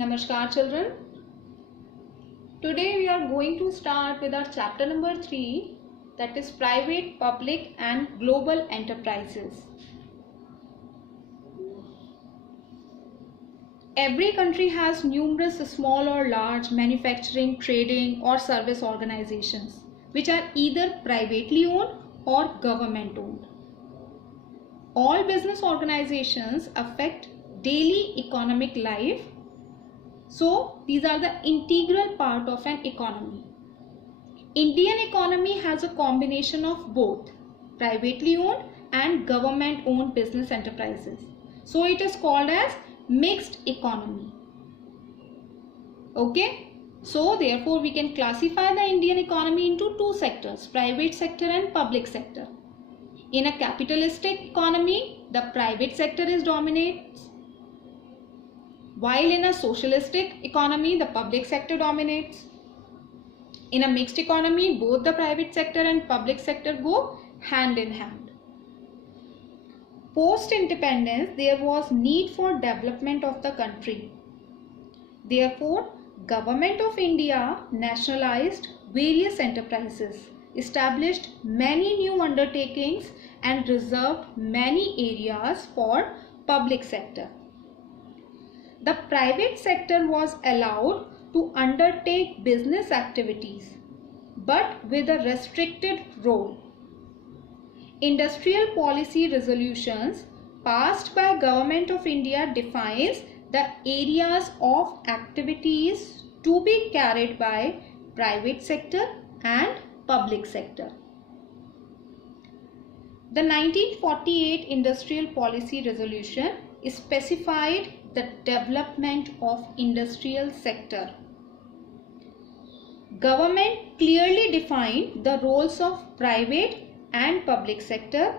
Namaskar children. Today we are going to start with our chapter number 3, that is private, public and global enterprises. Every country has numerous small or large manufacturing, trading or service organizations which are either privately owned or government owned. All business organizations affect daily economic life. So these are the integral part of an economy. Indian economy has a combination of both privately owned and government owned business enterprises. So it is called as mixed economy. Okay. So therefore we can classify the Indian economy into two sectors, private sector and public sector. In a capitalistic economy, the private sector is dominates, while in a socialistic economy, the public sector dominates. In a mixed economy, both the private sector and public sector go hand in hand. Post-independence, there was need for development of the country. Therefore, Government of India nationalized various enterprises, established many new undertakings and reserved many areas for public sector. The private sector was allowed to undertake business activities, but with a restricted role. Industrial policy resolutions passed by Government of India defines the areas of activities to be carried by private sector and public sector. The 1948 Industrial Policy Resolution specified the development of industrial sector. Government clearly defined the roles of private and public sector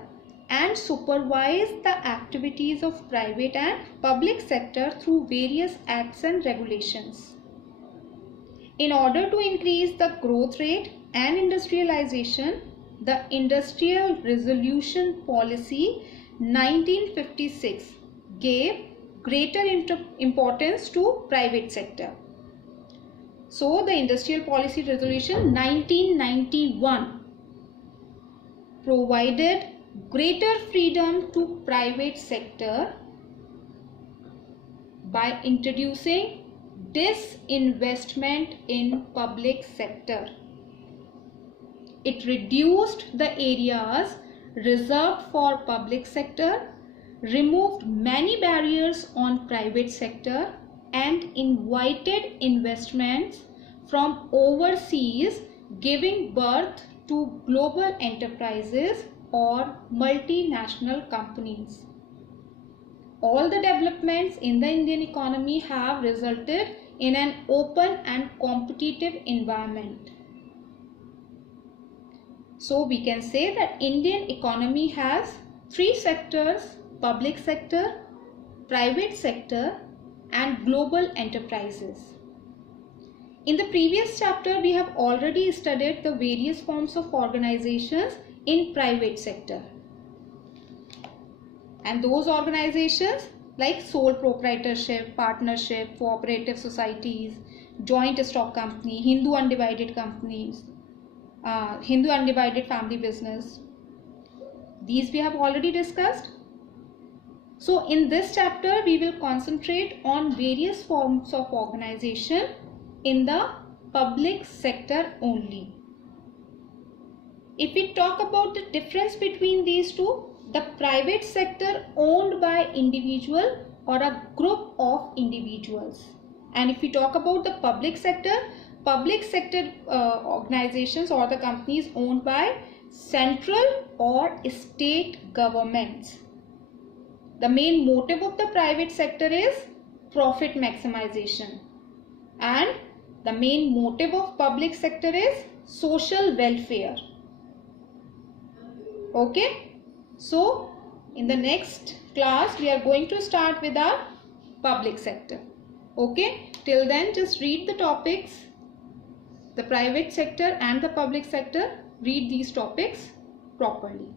and supervised the activities of private and public sector through various acts and regulations. In order to increase the growth rate and industrialization, the Industrial Resolution Policy 1956 gave greater importance to private sector. So the Industrial Policy Resolution 1991 provided greater freedom to private sector by introducing disinvestment in public sector. It reduced the areas reserved for public sector, removed many barriers on private sector and invited investments from overseas, giving birth to global enterprises or multinational companies. All the developments in the Indian economy have resulted in an open and competitive environment. So we can say that Indian economy has three sectors: public sector, private sector and global enterprises. In the previous chapter, we have already studied the various forms of organizations in private sector. And those organizations like sole proprietorship, partnership, cooperative societies, joint stock company, Hindu undivided companies, Hindu undivided family business. These we have already discussed. So in this chapter, we will concentrate on various forms of organization in the public sector only. If we talk about the difference between these two, the private sector owned by individual or a group of individuals. And if we talk about the public sector organizations or the companies owned by central or state governments. The main motive of the private sector is profit maximization, and the main motive of public sector is social welfare. Okay. So in the next class we are going to start with our public sector. Okay. Till then just read the topics, the private sector and the public sector. Read these topics properly.